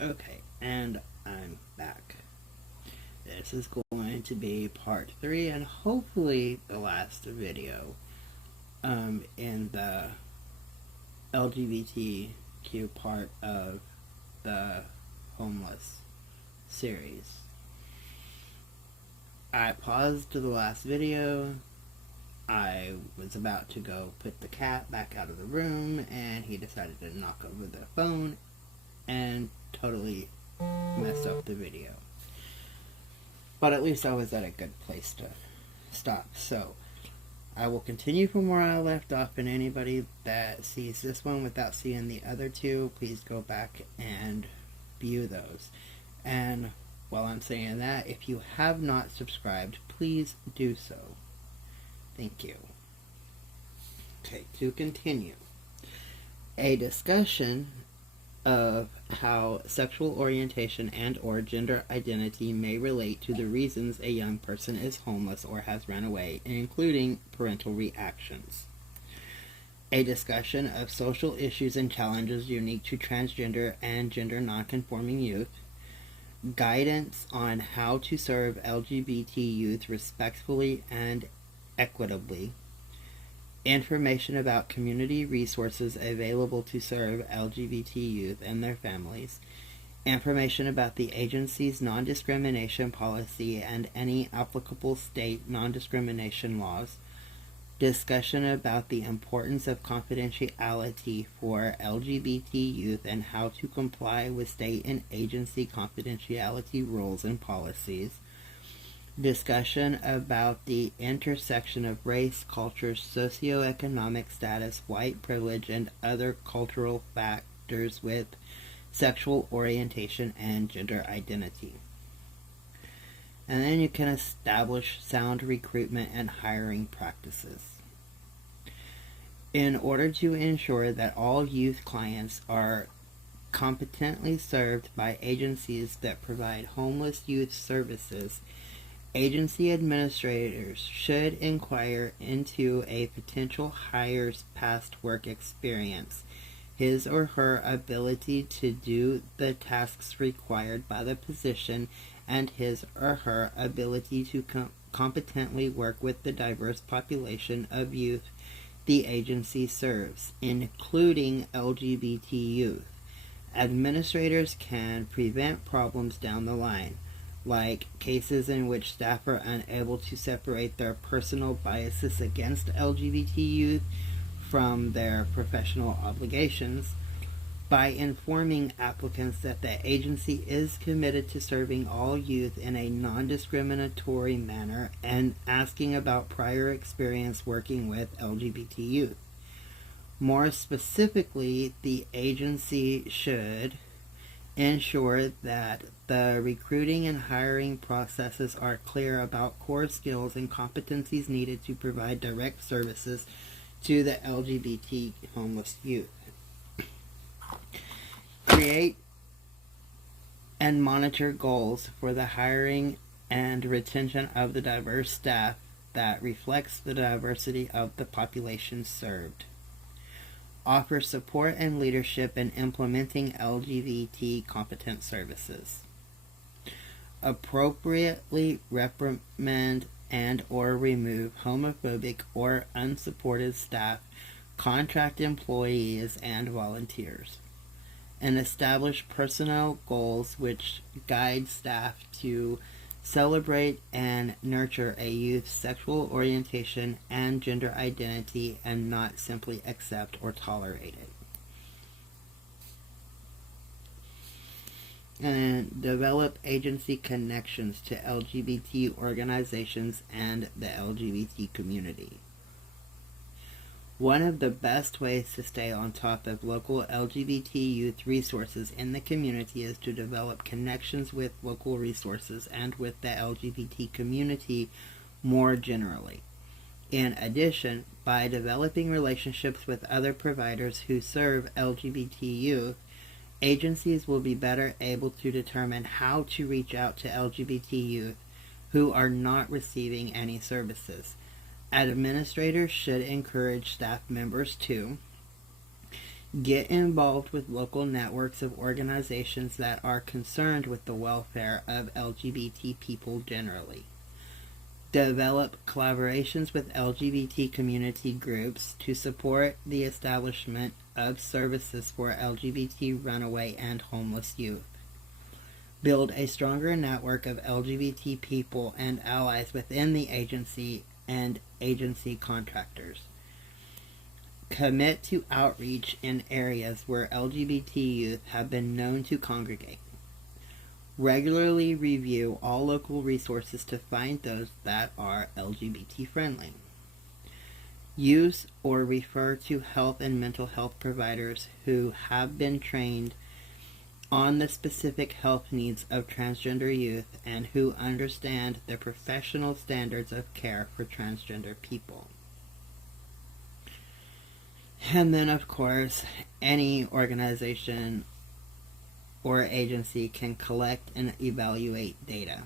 Okay, and I'm back. This is going to be part 3 and hopefully the last video in the LGBTQ part of the homeless series. I paused the last video. I was about to go put the cat back out of the room, and he decided to knock over the phone and totally messed up the video. But at least I was at a good place to stop. So I will continue from where I left off, and anybody that sees this one without seeing the other two, please go back and view those. And while I'm saying that, if you have not subscribed, please do so. Thank you. Okay, to continue. A discussion of how sexual orientation and or gender identity may relate to the reasons a young person is homeless or has run away, including parental reactions. A discussion of social issues and challenges unique to transgender and gender nonconforming youth. Guidance on how to serve LGBT youth respectfully and equitably. Information about community resources available to serve LGBT youth and their families. Information about the agency's non-discrimination policy and any applicable state non-discrimination laws. Discussion about the importance of confidentiality for LGBT youth and how to comply with state and agency confidentiality rules and policies. Discussion about the intersection of race, culture, socioeconomic status, white privilege, and other cultural factors with sexual orientation and gender identity. And then you can establish sound recruitment and hiring practices. In order to ensure that all youth clients are competently served by agencies that provide homeless youth services, agency administrators should inquire into a potential hire's past work experience, his or her ability to do the tasks required by the position, and his or her ability to competently work with the diverse population of youth the agency serves, including LGBT youth. Administrators can prevent problems down the line, like cases in which staff are unable to separate their personal biases against LGBT youth from their professional obligations, by informing applicants that the agency is committed to serving all youth in a non-discriminatory manner and asking about prior experience working with LGBT youth. More specifically, the agency should ensure that the recruiting and hiring processes are clear about core skills and competencies needed to provide direct services to the LGBT homeless youth. Create and monitor goals for the hiring and retention of the diverse staff that reflects the diversity of the population served. Offer support and leadership in implementing LGBT competent services. Appropriately reprimand and or remove homophobic or unsupported staff, contract employees, and volunteers. And establish personnel goals which guide staff to celebrate and nurture a youth's sexual orientation and gender identity and not simply accept or tolerate it. And develop agency connections to LGBT organizations and the LGBT community. One of the best ways to stay on top of local LGBT youth resources in the community is to develop connections with local resources and with the LGBT community more generally. In addition, by developing relationships with other providers who serve LGBT youth, agencies will be better able to determine how to reach out to LGBT youth who are not receiving any services. Administrators should encourage staff members to Get involved with local networks of organizations that are concerned with the welfare of LGBT people generally. Develop collaborations with LGBT community groups to support the establishment of services for LGBT runaway and homeless youth. Build a stronger network of LGBT people and allies within the agency and agency contractors. Commit to outreach in areas where LGBT youth have been known to congregate. Regularly review all local resources to find those that are LGBT friendly. Use or refer to health and mental health providers who have been trained on the specific health needs of transgender youth and who understand the professional standards of care for transgender people. And then, of course, any organization or agency can collect and evaluate data.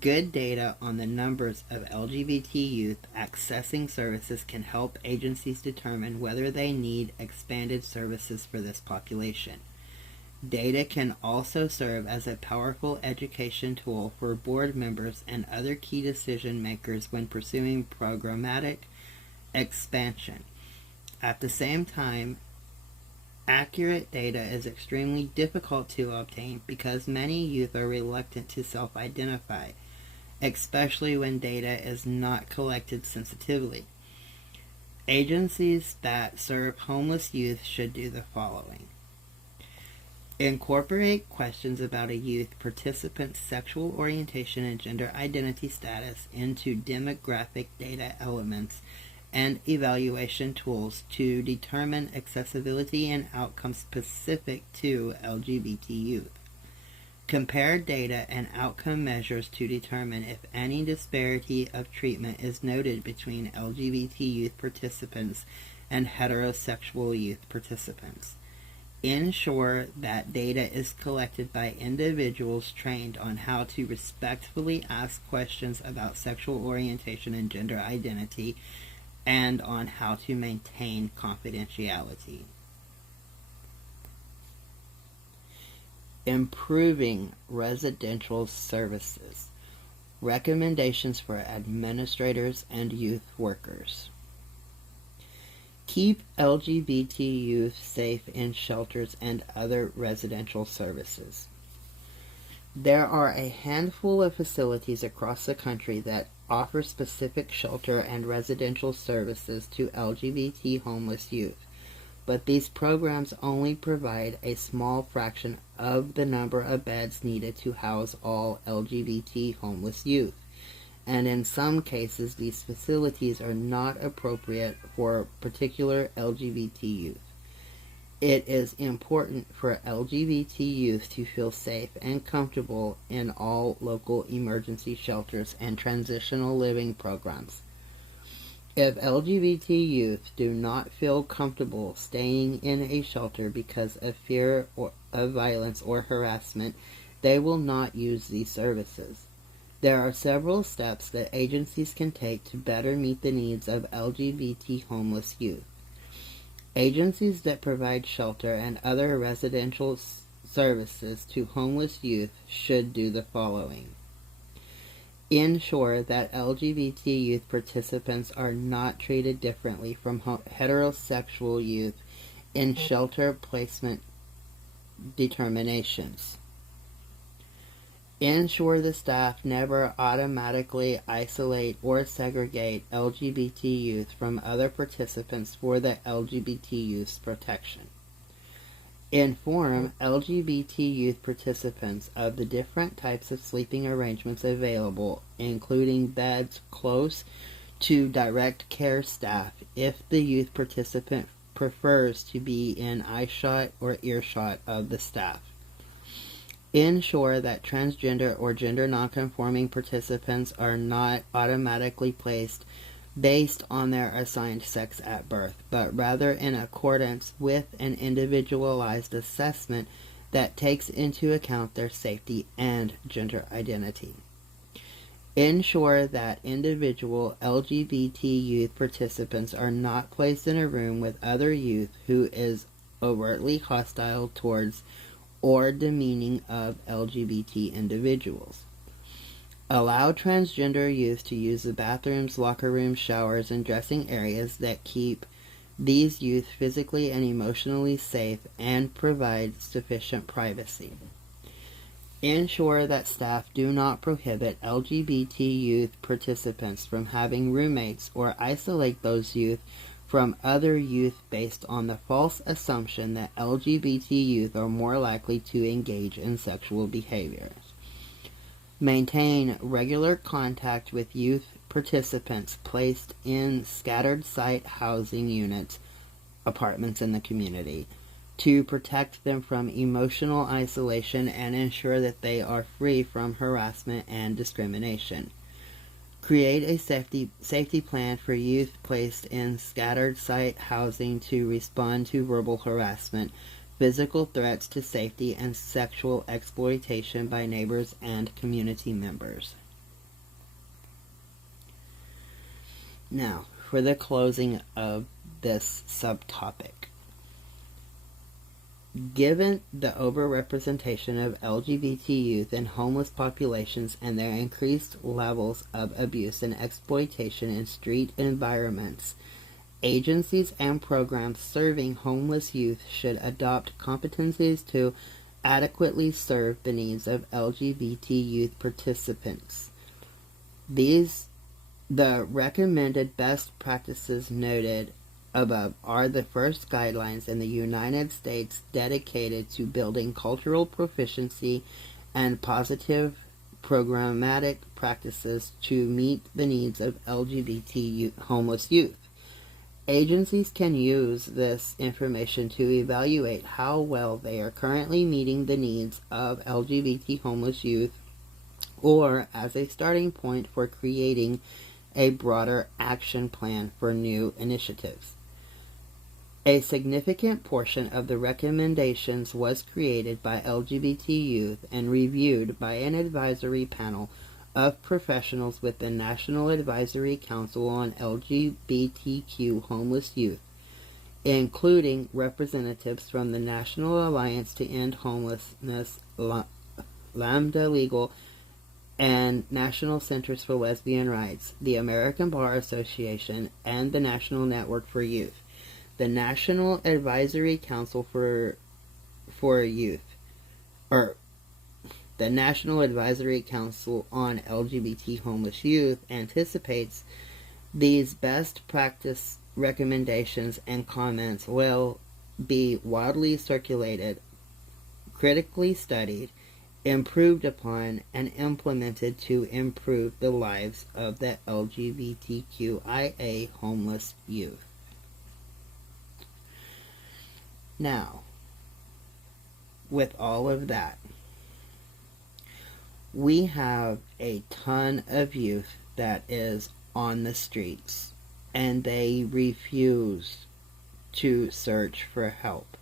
Good data on the numbers of LGBT youth accessing services can help agencies determine whether they need expanded services for this population. Data can also serve as a powerful education tool for board members and other key decision makers when pursuing programmatic expansion. At the same time, accurate data is extremely difficult to obtain because many youth are reluctant to self-identify, especially when data is not collected sensitively. Agencies that serve homeless youth should do the following. Incorporate questions about a youth participant's sexual orientation and gender identity status into demographic data elements and evaluation tools to determine accessibility and outcomes specific to LGBT youth. Compare data and outcome measures to determine if any disparity of treatment is noted between LGBT youth participants and heterosexual youth participants. Ensure that data is collected by individuals trained on how to respectfully ask questions about sexual orientation and gender identity and on how to maintain confidentiality. Improving residential services. Recommendations for administrators and youth workers. Keep LGBT youth safe in shelters and other residential services. There are a handful of facilities across the country that offer specific shelter and residential services to LGBT homeless youth, but these programs only provide a small fraction of the number of beds needed to house all LGBT homeless youth, and in some cases these facilities are not appropriate for particular LGBT youth. It is important for LGBT youth to feel safe and comfortable in all local emergency shelters and transitional living programs. If LGBT youth do not feel comfortable staying in a shelter because of fear of violence or harassment, they will not use these services. There are several steps that agencies can take to better meet the needs of LGBT homeless youth. Agencies that provide shelter and other residential services to homeless youth should do the following. Ensure that LGBT youth participants are not treated differently from heterosexual youth in shelter placement determinations. Ensure the staff never automatically isolate or segregate LGBT youth from other participants for the LGBT youth's protection. Inform LGBT youth participants of the different types of sleeping arrangements available, including beds close to direct care staff if the youth participant prefers to be in eyeshot or earshot of the staff. Ensure that transgender or gender nonconforming participants are not automatically placed based on their assigned sex at birth, but rather in accordance with an individualized assessment that takes into account their safety and gender identity. Ensure that individual LGBT youth participants are not placed in a room with other youth who is overtly hostile towards or demeaning of LGBT individuals. Allow transgender youth to use the bathrooms, locker rooms, showers, and dressing areas that keep these youth physically and emotionally safe and provide sufficient privacy. Ensure that staff do not prohibit LGBT youth participants from having roommates or isolate those youth from other youth based on the false assumption that LGBT youth are more likely to engage in sexual behaviors. Maintain regular contact with youth participants placed in scattered site housing units, apartments in the community, to protect them from emotional isolation and ensure that they are free from harassment and discrimination. Create a safety plan for youth placed in scattered site housing to respond to verbal harassment, physical threats to safety, and sexual exploitation by neighbors and community members. Now, for the closing of this subtopic. Given the overrepresentation of LGBT youth in homeless populations and their increased levels of abuse and exploitation in street environments, agencies and programs serving homeless youth should adopt competencies to adequately serve the needs of LGBT youth participants. The recommended best practices noted above are the first guidelines in the United States dedicated to building cultural proficiency and positive programmatic practices to meet the needs of LGBT homeless youth. Agencies can use this information to evaluate how well they are currently meeting the needs of LGBT homeless youth, or as a starting point for creating a broader action plan for new initiatives. A significant portion of the recommendations was created by LGBT youth and reviewed by an advisory panel of professionals with the National Advisory Council on LGBTQ Homeless Youth, including representatives from the National Alliance to End Homelessness, Lambda Legal, and National Centers for Lesbian Rights, the American Bar Association, and the National Network for Youth. The National Advisory Council for Youth, or the National Advisory Council on LGBT Homeless Youth, anticipates these best practice recommendations and comments will be widely circulated, critically studied, improved upon, and implemented to improve the lives of the LGBTQIA homeless youth. Now, with all of that, we have a ton of youth that is on the streets, and they refuse to search for help.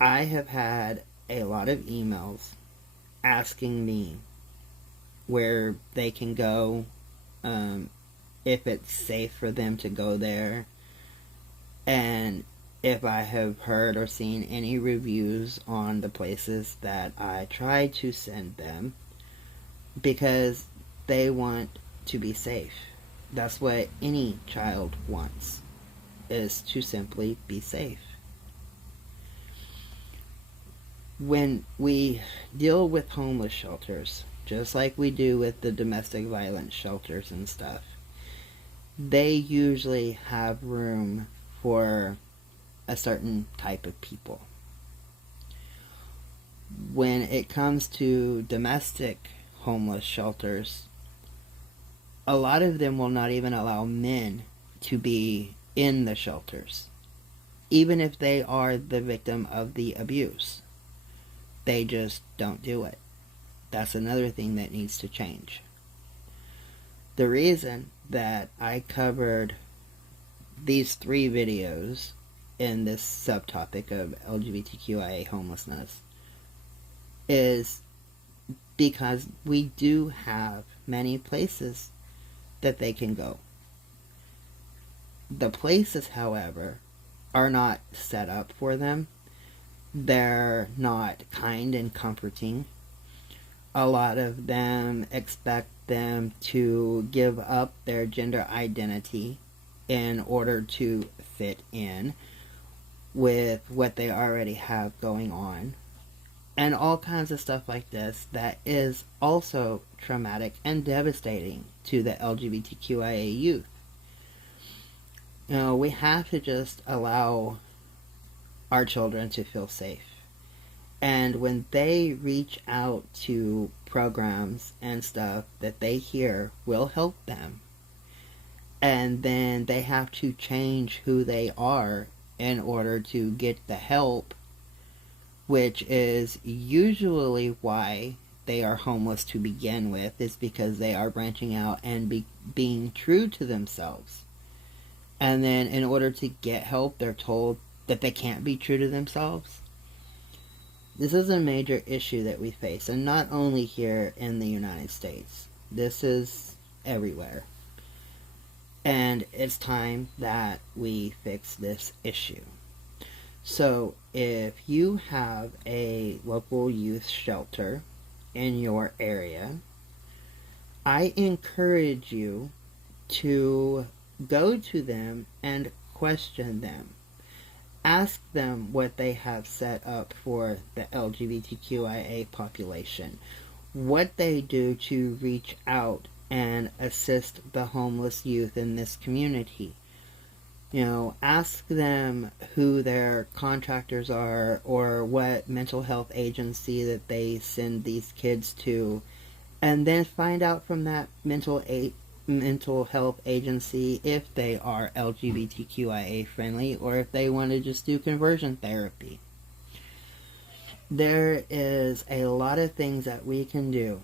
I have had a lot of emails asking me where they can go, if it's safe for them to go there, and if I have heard or seen any reviews on the places that I try to send them, because they want to be safe. That's what any child wants, is to simply be safe. When we deal with homeless shelters, just like we do with the domestic violence shelters and stuff, they usually have room for a certain type of people. When it comes to domestic homeless shelters, a lot of them will not even allow men to be in the shelters, even if they are the victim of the abuse. They just don't do it. That's another thing that needs to change. The reason that I covered these 3 videos in this subtopic of LGBTQIA homelessness is because we do have many places that they can go. The places, however, are not set up for them. They're not kind and comforting. A lot of them expect them to give up their gender identity in order to fit in with what they already have going on. And all kinds of stuff like this that is also traumatic and devastating to the LGBTQIA youth. You know, we have to just allow our children to feel safe. And when they reach out to programs and stuff that they hear will help them, and then they have to change who they are in order to get the help, which is usually why they are homeless to begin with, is because they are branching out and being true to themselves. And then in order to get help, they're told that they can't be true to themselves. This is a major issue that we face, and not only here in the United States. This is everywhere. And it's time that we fix this issue. So if you have a local youth shelter in your area, I encourage you to go to them and question them. Ask them what they have set up for the LGBTQIA population, what they do to reach out and assist the homeless youth in this community. You know, ask them who their contractors are or what mental health agency that they send these kids to, and then find out from that mental health agency if they are LGBTQIA friendly or if they want to just do conversion therapy. There is a lot of things that we can do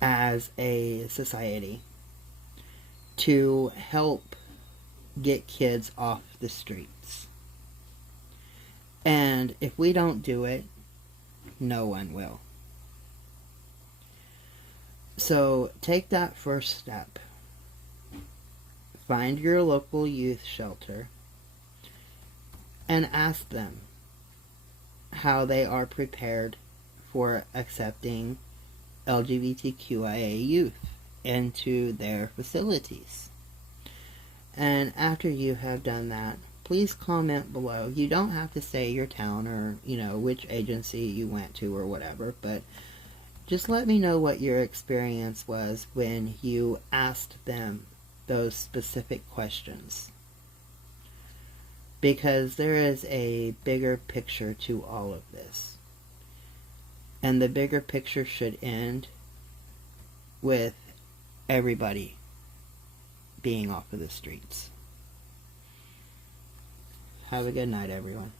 as a society to help get kids off the streets. And if we don't do it, no one will. So take that first step. Find your local youth shelter and ask them how they are prepared for accepting LGBTQIA youth into their facilities. And after you have done that, please comment below. You don't have to say your town or, which agency you went to or whatever, but just let me know what your experience was when you asked them those specific questions. Because there is a bigger picture to all of this. And the bigger picture should end with everybody being off of the streets. Have a good night, everyone.